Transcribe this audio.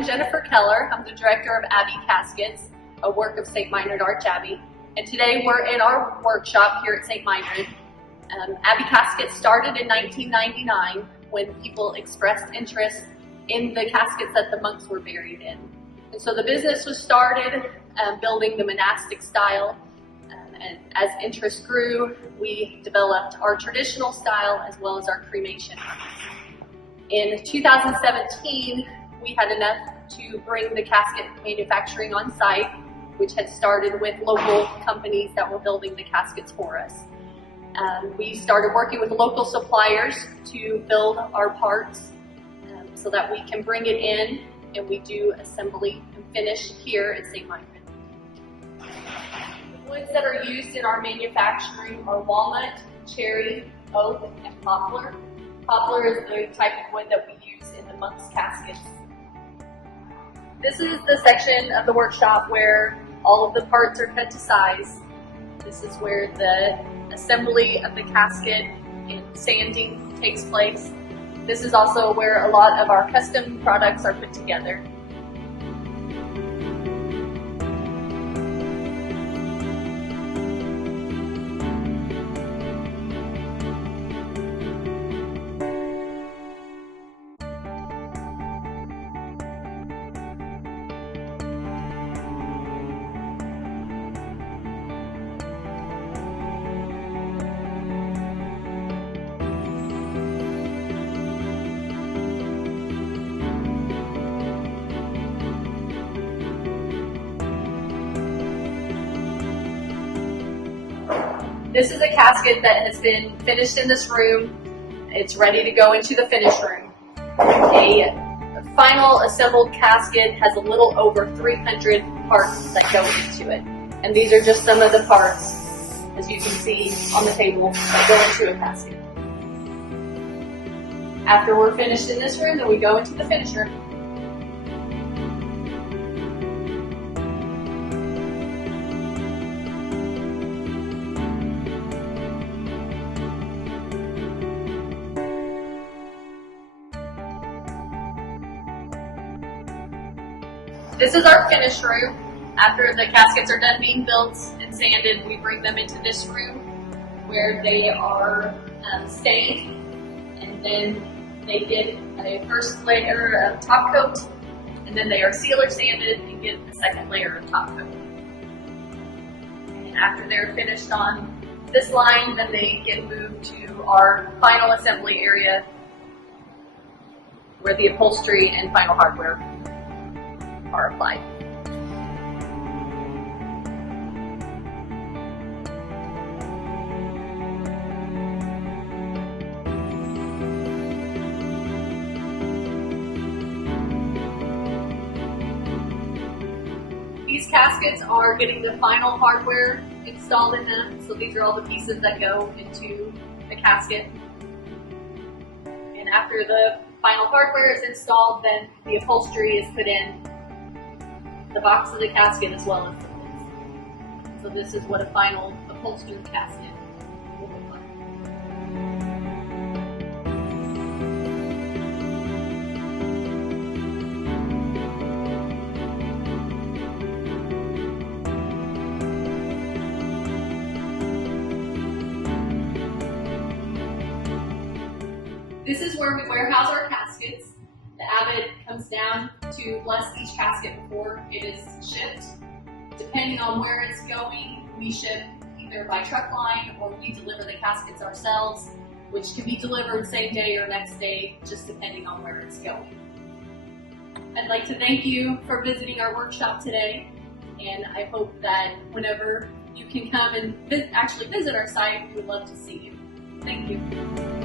am Jennifer Keller. I'm the director of Abbey Caskets, a work of St. Meinrad Arch Abbey. And today we're in our workshop here at St. Meinrad. Abbey Caskets started in 1999 when people expressed interest in the caskets that the monks were buried in. And so the business was started building the monastic style. And as interest grew, we developed our traditional style as well as our cremation. In 2017, we had enough to bring the casket manufacturing on site, which had started with local companies that were building the caskets for us. We started working with local suppliers to build our parts so that we can bring it in, and we do assembly and finish here at St. Meinrad. The woods that are used in our manufacturing are walnut, cherry, oak, and poplar. Poplar is the type of wood that we use in the monks' caskets. This is the section of the workshop where all of the parts are cut to size. This is where the assembly of the casket and sanding takes place. This is also where a lot of our custom products are put together. This is a casket that has been finished in this room. It's ready to go into the finish room. A final assembled casket has a little over 300 parts that go into it. And these are just some of the parts, as you can see on the table, that go into a casket. After we're finished in this room, then we go into the finish room. This is our finish room. After the caskets are done being built and sanded, we bring them into this room where they are stained, and then they get a first layer of top coat, and then they are sealer sanded and get a second layer of top coat. And after they're finished on this line, then they get moved to our final assembly area where the upholstery and final hardware are applied. These caskets are getting the final hardware installed in them, so these are all the pieces that go into the casket. And after the final hardware is installed, then the upholstery is put in the box of the casket as well as the lids. So this is what a final upholstered casket will look like. This is where we warehouse our caskets. The abbot comes down to bless each casket before it is shipped. Depending on where it's going, we ship either by truck line or we deliver the caskets ourselves, which can be delivered same day or next day, just depending on where it's going. I'd like to thank you for visiting our workshop today, and I hope that whenever you can come and actually visit our site, we'd love to see you. Thank you.